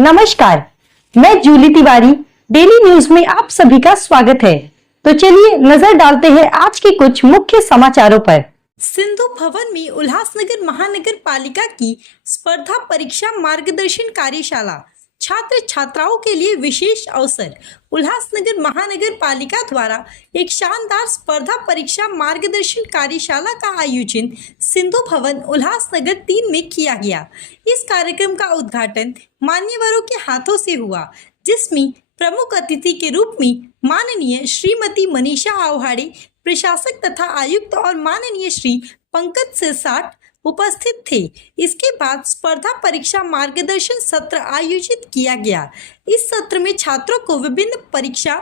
नमस्कार, मैं Jully Tiwari. Daily news में आप सभी का स्वागत है। तो चलिए नजर डालते हैं आज के कुछ मुख्य समाचारों पर। सिंधु भवन में उल्लासनगर महानगर पालिका की स्पर्धा परीक्षा मार्गदर्शन कार्यशाला, छात्र छात्राओं के लिए विशेष अवसर। उल्लासनगर महानगर पालिका द्वारा एक शानदार स्पर्धा परीक्षा मार्गदर्शन कार्यशाला का आयोजन सिंधु भवन उल्लासनगर 3 में किया गया। इस कार्यक्रम का उद्घाटन मान्यवरों के हाथों से हुआ, जिसमें प्रमुख अतिथि के रूप में माननीय श्रीमती मनीषा आव्हाडे प्रशासक तथा आयुक्त और माननीय श्री पंकज सिरसाट उपस्थित थे। इसके बाद स्पर्धा परीक्षा मार्गदर्शन सत्र आयोजित किया गया। इस सत्र में छात्रों को विभिन्न परीक्षा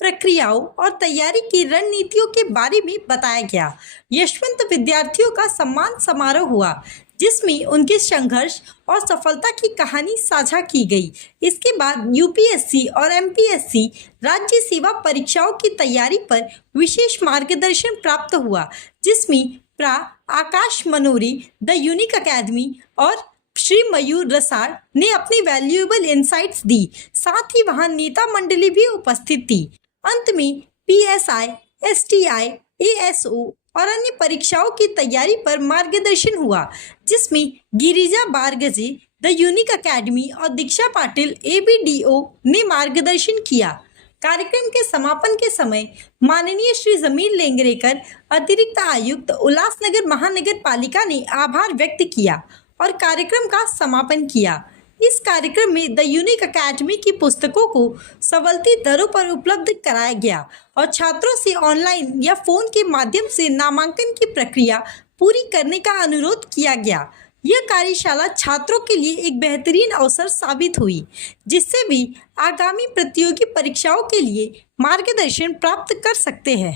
प्रक्रियाओं और तैयारी की रणनीतियों के बारे में बताया गया। यशवंत विद्यार्थियों का सम्मान समारोह हुआ, जिसमें उनके संघर्ष और सफलता की कहानी साझा की गई। इसके बाद यूपीएससी और एमपीएससी राज्य सेवा परीक्षाओं की तैयारी पर विशेष मार्गदर्शन प्राप्त हुआ, जिसमें प्रा आकाश मनोरी, द यूनिक एकेडमी और श्री मयूर रसाड़ ने अपनी वैल्यूएबल इनसाइट्स दी। साथ ही वहां नेता मंडली भी उपस्थित थी। अंत में पीएसआई, एसटीआई, एएसओ और अन्य परीक्षाओं की तैयारी पर मार्गदर्शन हुआ, जिसमें Girija Bargaje, the unique academy और दीक्षा पाटिल एबीडीओ ने मार्गदर्शन किया। कार्यक्रम के समापन के समय माननीय श्री जमीर लेंगरेकर, अतिरिक्त आयुक्त उल्लासनगर महानगर पालिका ने आभार व्यक्त किया और कार्यक्रम का समापन किया। इस कार्यक्रम में द यूनिक एकेडमी की पुस्तकों को सवलती दरों पर उपलब्ध कराया गया और छात्रों से ऑनलाइन या फोन के माध्यम से नामांकन की प्रक्रिया पूरी करने का अनुरोध किया गया। यह कार्यशाला छात्रों के लिए एक बेहतरीन अवसर साबित हुई, जिससे भी आगामी प्रतियोगी परीक्षाओं के लिए मार्गदर्शन प्राप्त कर सकते हैं।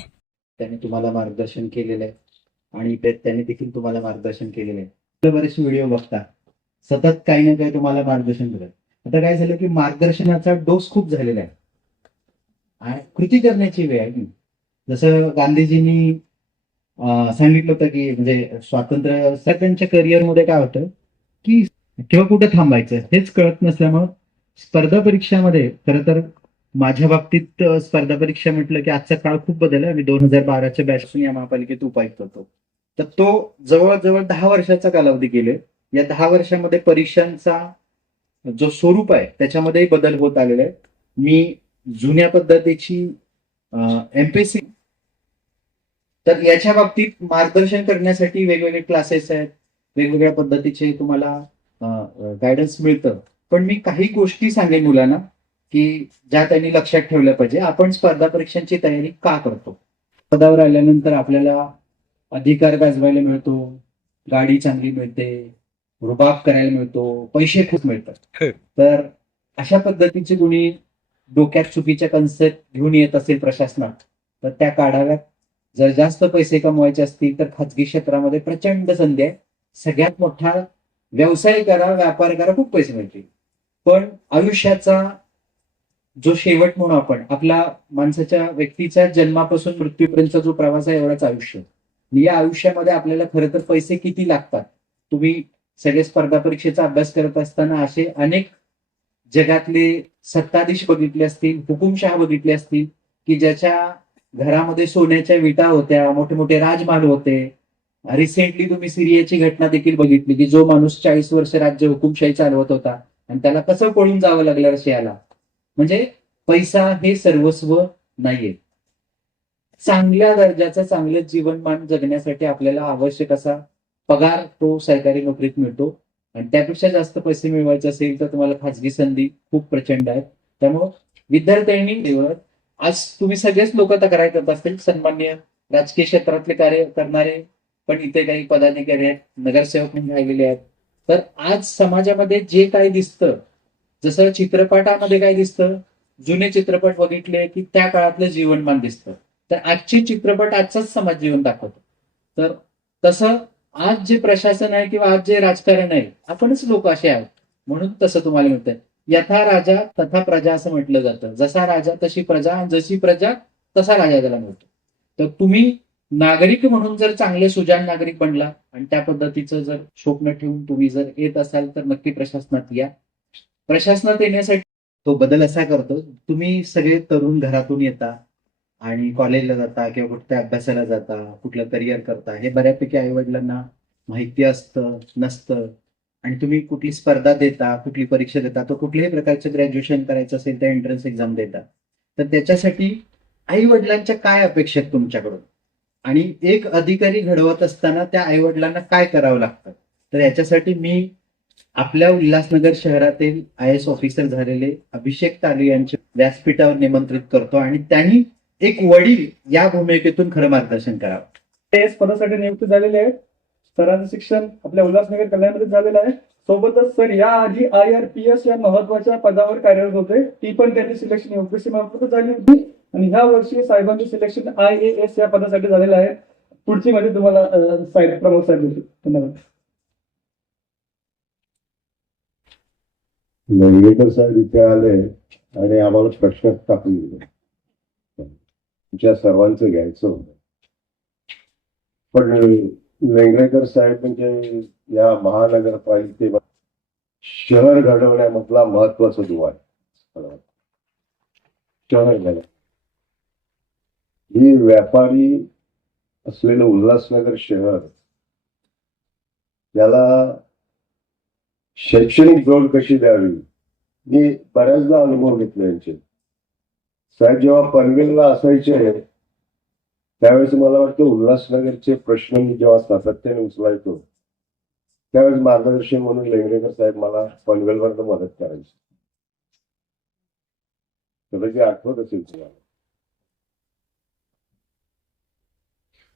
त्यांनी तुम्हाला मार्गदर्शन केलेलं आहे आणि त्यांनी देखील तुम्हाला मार्गदर्शन केलेलं आहे। बरेच व्हिडिओ बघता, सतत काही ना काही तुम्हाला मार्गदर्शन करत। आता काय झालं की मार्गदर्शनाचा डोस खूप झालेला आहे आणि कृती करण्याची वेळ आहे। जसं गांधीजींनी सांगितलं होतं की म्हणजे स्वातंत्र्य त्यांच्या करिअरमध्ये काय होतं की केव्हा कुठे थांबायचं हेच कळत नसल्यामुळं स्पर्धा परीक्षामध्ये खरं तर माझ्या बाबतीत स्पर्धा परीक्षा म्हटलं की आजचा काळ खूप बदलला। मी 2012च्या बॅचपासून या महापालिकेत उपायुक्त होतो, तर तो जवळजवळ 10 वर्षाचा कालावधी गेले। या 10 वर्षामध्ये परीक्षांचा जो स्वरूप आहे त्याच्यामध्ये बदल होत आलेला आहे। मी जुन्या पद्धतीची एमपीएससी, तर याच्या बाबतीत मार्गदर्शन करण्यासाठी वेगवेगळे क्लासेस आहेत, वेगवेगळ्या पद्धतीचे तुम्हाला गायडन्स मिळतं। पण मी काही गोष्टी सांगेन मुलांना की ज्या त्यांनी लक्षात ठेवल्या पाहिजे। आपण स्पर्धा परीक्षांची तयारी का करतो? पदावर आल्यानंतर आपल्याला अधिकार गाजवायला मिळतो, गाडी चांगली मिळते, रुबाब करायला मिळतो, पैसे खूप मिळतात। तर अशा पद्धतीचे कोणी डोक्यात चुकीच्या कन्सेप्ट घेऊन येत असेल प्रशासनात, तर त्या काढाव्यात। जर जास्त पैसे कमवायचे असतील तर खाजगी क्षेत्रामध्ये प्रचंड संधी आहे। सगळ्यात मोठा व्यवसाय करा, व्यापार करा, खूप पैसे मिळतील। पण आयुष्याचा जो शेवट म्हणून आपण आपला माणसाच्या व्यक्तीच्या जन्मापासून मृत्यूपर्यंतचा जो प्रवास आहे एवढाच आयुष्य। या आयुष्यामध्ये आपल्याला खरं तर पैसे किती लागतात, तुम्ही सगळे स्पर्धा परीक्षेचा अभ्यास करत असताना असे अनेक जगातले सत्ताधीश बघितले असतील, हुकुमशाह बघितले असतील की ज्याच्या घरामध्ये सोन्याच्या विटा होत्या, मोठे मोठे राजमहाल होते। रिसेंटली तुम्ही सिरियाची घटना देखील बघितली की जो माणूस 40 वर्ष राज्य हुकुमशाही चालवत होता आणि त्याला कसं पळून जावं लागलं रशियाला। म्हणजे पैसा हे सर्वस्व नाहीये। चांगल्या दर्जाचं चांगलं जीवनमान जगण्यासाठी आपल्याला आवश्यक असा पगार तो सरकारी नोकरीत मिळतो आणि त्यापेक्षा जास्त पैसे मिळवायचे असेल तर तुम्हाला खाजगी संधी खूप प्रचंड आहेत। त्यामुळे विद्यार्थ्यांनी आज तुम्ही सगळेच लोक तक्रार करत असतील, सन्मान्य राजकीय क्षेत्रातले कार्य करणारे पण इथे काही पदाधिकारी आहेत, नगरसेवक म्हणून राहिलेले आहेत। तर आज समाजामध्ये जे काही दिसतं, जसं चित्रपटामध्ये काय दिसतं, जुने चित्रपट बघितले की त्या काळातलं जीवनमान दिसतं, तर आजचे चित्रपट आजचाच समाज जीवन दाखवतो। तर तसं आज जे प्रशासन आहे किंवा आज जे राजकारण आहे, आपणच लोक असे आहोत म्हणून तसं तुम्हाला मिळतंय। यथा राजा तथा प्रजा असं म्हटलं जातं। जसा राजा तशी प्रजा, आणि जशी प्रजा तसा राजा त्याला मिळतो। तर तुम्ही नागरिक म्हणून जर चांगले सुजाण नागरिक बनला आणि त्या पद्धतीचं जर स्वप्न ठेवून तुम्ही जर येत असाल तर नक्की प्रशासनात या। प्रशासनात येण्यासाठी तो बदल असा करतो, तुम्ही सगळे तरुण घरातून येता आणि कॉलेजला जाता किंवा कुठल्या अभ्यासाला जाता, कुठलं करिअर करता, हे बऱ्यापैकी आईवडिलांना माहिती असतं नसतं. आणि तुम्ही कुठली स्पर्धा देता, कुठली परीक्षा देता, तो कुठल्याही प्रकारचं ग्रॅज्युएशन करायचं असेल तर एंट्रन्स एक्झाम देता. तर त्याच्यासाठी आई वडिलांच्या काय अपेक्षा आहेत तुमच्याकडून, आणि एक अधिकारी घडवत असताना त्या आई वडिलांना काय करावं लागतं. तर याच्यासाठी मी आपल्या उल्हासनगर शहरातील IAS ऑफिसर झालेले अभिषेक तालू यांचे व्यासपीठावर निमंत्रित करतो आणि त्यांनी एक वडील या भूमिकेतून खरं मार्गदर्शन करावं. IAS पदासाठी नियुक्त झालेले आहेत. सरांचं शिक्षण आपल्या उल्हासनगर कल्याणमध्ये झालेलं आहे. सोबतच सर या आधी IRPS या महत्वाच्या पदावर कार्यरत होते. ती पण त्यांची सिलेक्शन UPSC मार्फतच झाली होती आणि ह्या वर्षी साहेबांचे सिलेक्शन IAS या पदासाठी झालेलं आहे. पुढची मध्ये तुम्हाला साहेब प्रमुख साहेब देतील. धन्यवाद. वेंगेकर साहेब इथे आले आणि आम्हाला प्रश्न टाकून दिले. तुमच्या सर्वांचं घ्यायचं होतं, पण वेंगेकर साहेब म्हणजे या महानगरपालिकेवर शहर घडवण्यामधला महत्वाचा दुवा आहे. शहर घडवणे ही व्यापारी असलेलं उल्हासनगर शहर, याला शैक्षणिक जोड कशी द्यावी, मी बऱ्याचदा अनुभव घेतले यांचे. साहेब जेव्हा पनवेलला असायचे त्यावेळेस मला वाटतं उल्हासनगरचे प्रश्न मी जेव्हा सातत्याने उचलायचो त्यावेळेस मार्गदर्शन म्हणून लेंगरेकर साहेब मला पनवेलवर मदत करायची. कदाचित आठवत असेल तुम्हाला.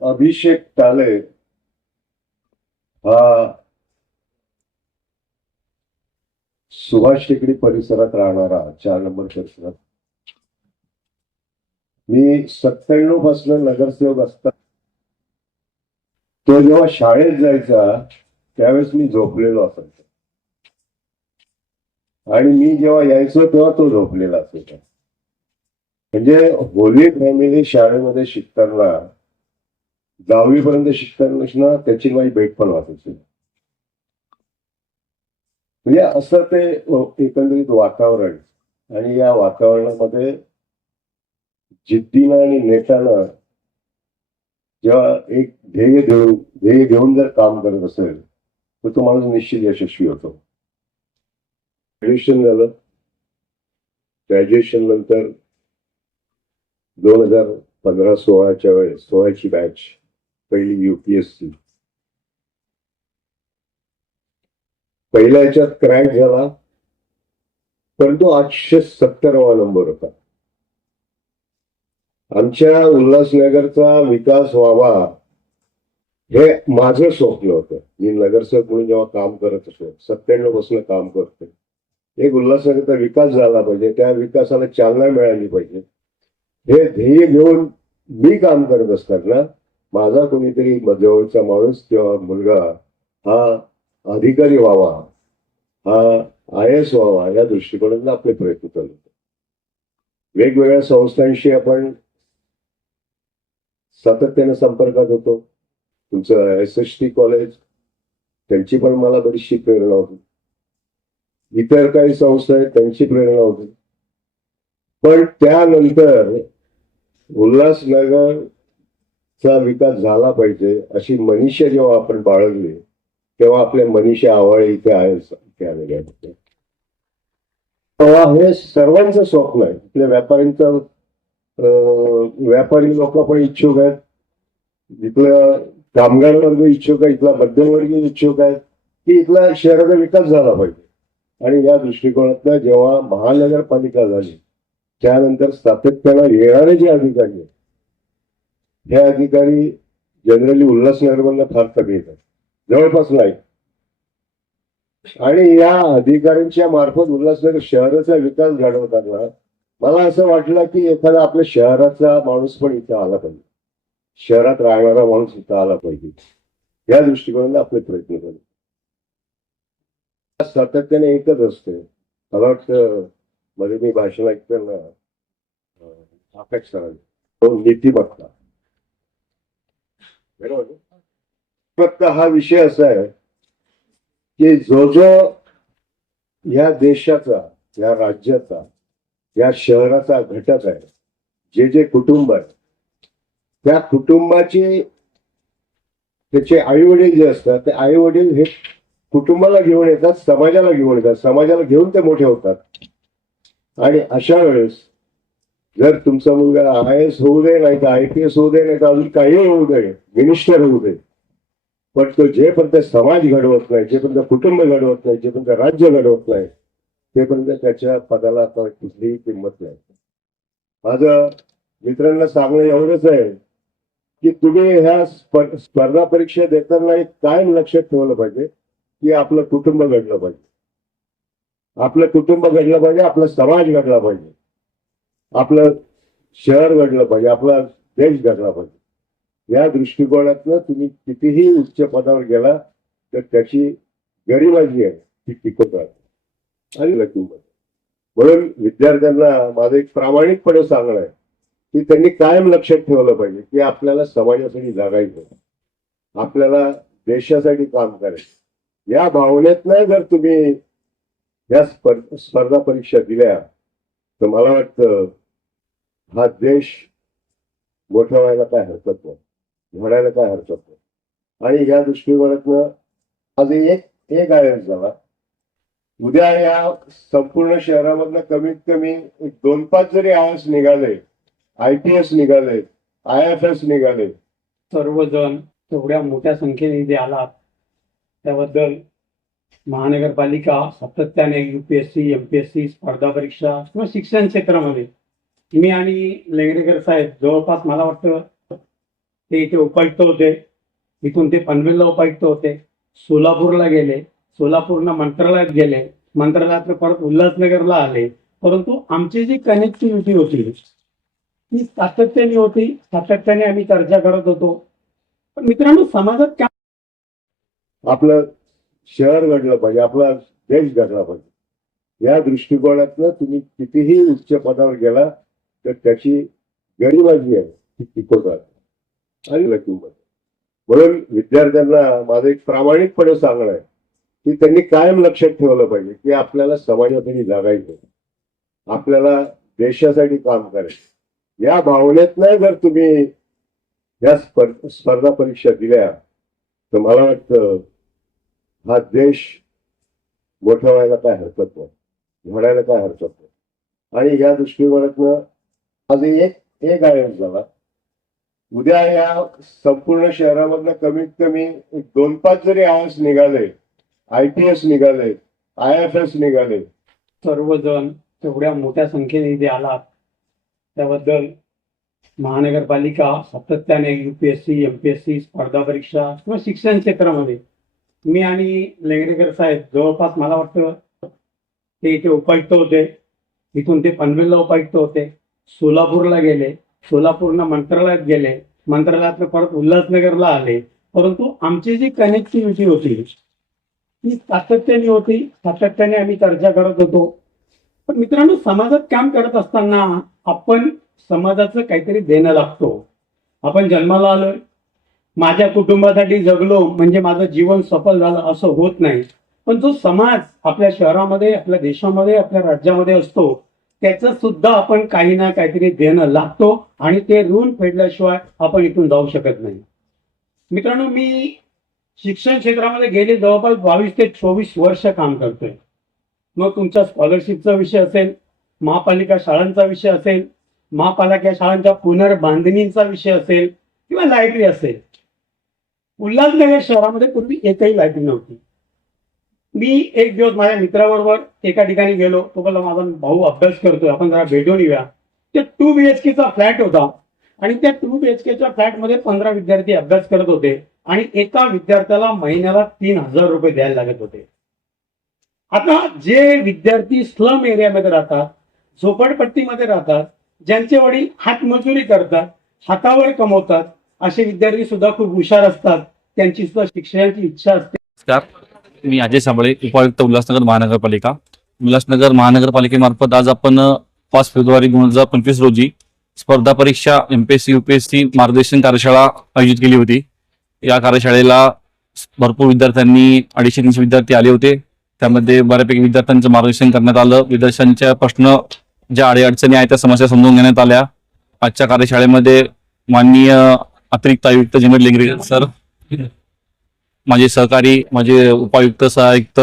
अभिषेक ताले हा सुभाष टेकडी परिसरात राहणारा 4 नंबर परिसरात, मी 97 पासून नगरसेवक असता तो जेव्हा शाळेत जायचा त्यावेळेस मी झोपलेलो असायचो आणि मी जेव्हा यायचो तेव्हा तो झोपलेला असायचा. म्हणजे होली फॅमिली शाळेमध्ये शिकताना 10वी पर्यंत शिकताना त्याची माझी भेट पण वाचायची. म्हणजे असं ते एकंदरीत वातावरण, आणि या वातावरणामध्ये जिद्दीनं आणि नेटानं जेव्हा एक ध्येय घेऊन जर काम करत असेल तर तो माणूस निश्चित यशस्वी होतो. ग्रॅज्युएशन झालं. ग्रॅज्युएशन नंतर 2015-16च्या वेळेस 16ची बॅच पहिली UPSC पहिल्या ह्याच्यात क्रॅक झाला, पण तो 870वा नंबर होता. आमच्या उल्हासनगरचा विकास व्हावा हे माझं स्वप्न होतं. मी नगरसेवक म्हणून जेव्हा काम करत असतो 97 पासून काम करते, एक उल्हासनगरचा विकास झाला पाहिजे, त्या विकासाला चालना मिळाली पाहिजे हे ध्येय घेऊन मी काम करत असताना माझा कोणीतरी जवळचा माणूस किंवा मुलगा हा अधिकारी व्हावा, हा IAS व्हावा, या दृष्टिकोनातून आपले प्रयत्न चालू होते. वेगवेगळ्या संस्थांशी आपण सातत्याने संपर्कात होतो. तुमचं SST कॉलेज, त्यांची पण मला बरीचशी प्रेरणा होती. इतर काही संस्था आहेत त्यांची प्रेरणा होती. पण त्यानंतर उल्हासनगरचा विकास झाला पाहिजे अशी मनीषा जेव्हा आपण बाळगली तेव्हा आपल्या मनीषा आवाळे इथे आलेले आहेत. तेव्हा हे सर्वांचं स्वप्न आहे. आपल्या व्यापाऱ्यांचं, व्यापारी लोक पण इच्छुक आहेत, इथलं कामगार वर्ग इच्छुक आहे, इथला मध्यमवर्गीय इच्छुक आहेत की इथला शहराचा विकास झाला पाहिजे. आणि या दृष्टिकोनातनं जेव्हा महानगरपालिका झाली त्यानंतर सातत्यानं येणारे जे अधिकारी आहेत हे अधिकारी जनरली उल्हासनगरमधनं फार कमी येतात, जवळपास नाही. आणि या अधिकाऱ्यांच्या मार्फत उल्हासनगर शहराचा विकास घडवताना मला असं वाटलं की एखादा आपल्या शहराचा माणूस पण इथं आला पाहिजे, शहरात राहणारा माणूस इथं आला पाहिजे, या दृष्टिकोनाने आपले प्रयत्न केले. सातत्याने एकच असते. मला वाटतं मध्ये मी भाषण ऐकताना आकाश सरांनी नीतिमत्ता, बरोबर, नीतिमत्ता हा विषय असा आहे की जो या देशाचा, या राज्याचा, या शहराचा घटक आहे. जे कुटुंब आहे त्या कुटुंबाचे त्याचे आई वडील जे असतात ते आई वडील हे कुटुंबाला घेऊन येतात, समाजाला घेऊन येतात, समाजाला घेऊन ते मोठे होतात. आणि अशा वेळेस जर तुमचा मुलगा IAS होऊ दे, नाही तर IPS होऊ दे, नाही तर अजून काही होऊ दे, मिनिस्टर होऊ दे, पण तो जेपर्यंत समाज घडवत नाही, जेपर्यंत कुटुंब घडवत नाही, जेपर्यंत राज्य घडवत नाही, तेपर्यंत त्याच्या पदाला आता कुठलीही किंमत नाही. माझं मित्रांना सांगणं एवढंच आहे की तुम्ही ह्या स्पर्धा परीक्षा देताना एक कायम लक्षात ठेवलं पाहिजे की आपलं कुटुंब घडलं पाहिजे, आपलं कुटुंब घडलं पाहिजे, आपला समाज घडला पाहिजे, आपलं शहर घडलं पाहिजे, आपला देश घडला पाहिजे. या दृष्टिकोनातनं तुम्ही कितीही उच्च पदावर गेला तर त्याची गरिमा जी आहे ती टिकत राहते आणि किंमत. म्हणून विद्यार्थ्यांना माझं एक प्रामाणिकपणे सांगणं आहे की त्यांनी कायम लक्षात ठेवलं पाहिजे की आपल्याला समाजासाठी जगायचं, आपल्याला देशासाठी काम करायचं. या भावनेतनं जर तुम्ही या स्पर्धा परीक्षा दिल्या तर मला वाटतं हा देश मोठा व्हायला काय हरकत नाही, घडायला काय हरकत नाही. आणि या दृष्टिकोनातनं आज एक IAS झाला, उद्या या संपूर्ण शहरामधनं कमीत कमी 2-5 जरी IAS निघाले, IPS निघाले, IFS निघाले, सर्वजण तेवढ्या मोठ्या संख्येने इथे आलात त्याबद्दल महानगरपालिका सातत्याने UPSC MPSC स्पर्धा परीक्षा किंवा शिक्षण क्षेत्रामध्ये मी आणि लेंगरेकर साहेब जवळपास मला वाटतं ते इथे उपायुक्त होते, इथून ते पनवेलला उपायुक्त होते, सोलापूरला गेले, सोलापूरनं मंत्रालयात गेले, मंत्रालयात परत उल्हासनगरला आले. परंतु आमची जी कनेक्टिव्हिटी होती ती सातत्याने होती, सातत्याने आम्ही चर्चा करत होतो. पण मित्रांनो समाजात काय आपलं शहर घडलं पाहिजे, आपला देश घडला पाहिजे. या दृष्टिकोनातनं तुम्ही कितीही उच्च पदावर गेला तर त्याची गरिमा जी आहे ती टिकत राहते आणि किंमत. म्हणून विद्यार्थ्यांना माझं एक प्रामाणिकपणे सांगणं आहे की त्यांनी कायम लक्षात ठेवलं पाहिजे की आपल्याला समाजासाठी जगायचं, आपल्याला देशासाठी काम करायचं. या भावनेतनं जर तुम्ही या स्पर्धा परीक्षा दिल्या तर मला वाटतं हा देश मोठा व्हायला काय हरकत नाही, घडायला काय हरकत नाही. आणि या दृष्टिकोनातनं आज एक IAS झाला, उद्या या संपूर्ण शहरामधनं कमीत कमी 2-5 जरी IAS निघाले, IPS निघाले, IFS निघाले, सर्वजण तेवढ्या मोठ्या संख्येने इथे आलात त्याबद्दल महानगरपालिका सातत्याने UPSC MPSC स्पर्धा परीक्षा किंवा शिक्षण क्षेत्रामध्ये मी आणि लेंगरेकर साहेब जवळपास मला वाटतं ते इथे उपायुक्त होते, इथून ते पनवेलला उपायुक्त होते, सोलापूरला गेले, सोलापूरनं मंत्रालयात गेले, मंत्रालयात परत उल्हासनगरला आले. परंतु आमची जी कनेक्टिव्हिटी होती ती सातत्याने होती, सातत्याने आम्ही चर्चा करत होतो. पण मित्रांनो समाजात काम करत असताना आपण समाजाचं काहीतरी देणं लागतो. आपण जन्माला आलोय, माझ्या कुटुंबासाठी जगलो म्हणजे माझं जीवन सफल झालं असं होत नाही. पण जो समाज आपल्या शहरामध्ये, आपल्या देशामध्ये, आपल्या राज्यामध्ये असतो त्याचं सुद्धा आपण काही ना काहीतरी देणं लागतो आणि ते ऋण फेडल्याशिवाय आपण इथून जाऊ शकत नाही. मित्रांनो मी शिक्षण क्षेत्रामध्ये गेले जवळपास 22 ते 24 वर्ष काम करतोय. मग तुमच्या स्कॉलरशिपचा विषय असेल, महापालिका शाळांचा विषय असेल, महापालिका शाळांच्या पुनर्बांधणीचा विषय असेल किंवा लायब्ररी असेल. उल्हासनगर शहरामध्ये पूर्वी एकही लायब्ररी नव्हती. मी एक दिवस माझ्या मित्राबरोबर एका ठिकाणी गेलो, तो बोलला माझा भाऊ अभ्यास करतोय, आपण जरा भेटून येऊया. ते 2 BHK चा फ्लॅट होता आणि त्या 2 BHK च्या फ्लॅटमध्ये 15 विद्यार्थी अभ्यास करत होते आणि एका विद्यार्थ्याला महिन्याला 3,000 रुपये द्यायला लागत होते. आता जे विद्यार्थी स्लम एरियामध्ये राहतात, झोपडपट्टीमध्ये राहतात, ज्यांचे वडील हातमजुरी करतात, हातावर कमवतात, असे विद्यार्थी सुद्धा खूप हुशार असतात, त्यांची सुद्धा शिक्षणाची इच्छा असते. नमस्कार, मी अजय साबळे, उपायुक्त उल्हासनगर महानगरपालिका. उल्हासनगर महानगरपालिकेमार्फत आज आपण 5 फेब्रुवारी 2025 रोजी स्पर्धा परीक्षा MPSC UPSC मार्गदर्शन कार्यशाळा आयोजित केली होती. या कार्यशाळेला भरपूर विद्यार्थ्यांनी 250-300 विद्यार्थी आले होते. त्यामध्ये बऱ्यापैकी विद्यार्थ्यांचं मार्गदर्शन करण्यात आलं. विद्यार्थ्यांच्या प्रश्न ज्या अडीअडचणी आहेत त्या समस्या समजून घेण्यात आल्या. आजच्या कार्यशाळेमध्ये माननीय अतिरिक्त आयुक्त जिनेश लेंगरे सर, माझे सहकारी, माझे उपायुक्त, सहायुक्त,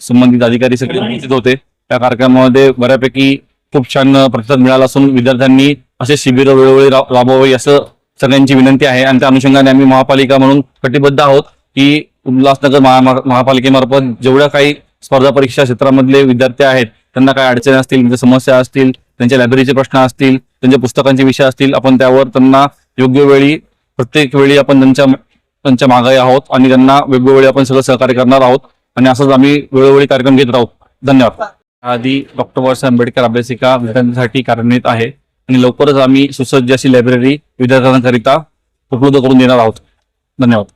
संबंधित अधिकारी सगळे उपस्थित होते. त्या कार्यक्रमामध्ये बऱ्यापैकी खूप छान प्रतिसाद मिळाला असून विद्यार्थ्यांनी असे शिबिर वेळोवेळी राबवावे असं सगळ्यांची विनंती आहे. आणि त्या अनुषंगाने आम्ही महापालिका म्हणून कटिबद्ध आहोत की उल्हासनगर महापालिकेमार्फत जेवढ्या काही स्पर्धा परीक्षा क्षेत्रामधले विद्यार्थी आहेत त्यांना काय अडचणी असतील, त्यांच्या समस्या असतील, त्यांच्या लायब्ररीचे प्रश्न असतील, त्यांच्या पुस्तकांचे विषय असतील, आपण त्यावर त्यांना योग्य वेळी प्रत्येक वेळी आपण त्यांच्या मागे आहोत आणि त्यांना वेगवेगळे आपण सगळं सहकार्य करणार आहोत. आणि असंच आम्ही वेळोवेळी कार्यक्रम घेत राहू. धन्यवाद. आधी डॉक्टर बाबासाहेब आंबेडकर अभ्यासिका विद्यार्थ्यांसाठी कार्यान्वित आहे आणि लवकरच आम्ही सुसज्ज अशी लायब्ररी विद्यार्थ्यांकरिता उपलब्ध करून देणार आहोत. धन्यवाद.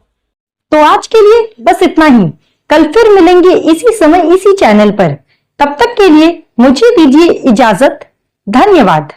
तो आज के लिए बस इतना ही. कल फिर मिलेंगे इसी समय इसी चैनल पर. तब तक के लिए मुझे दीजिए इजाजत. धन्यवाद.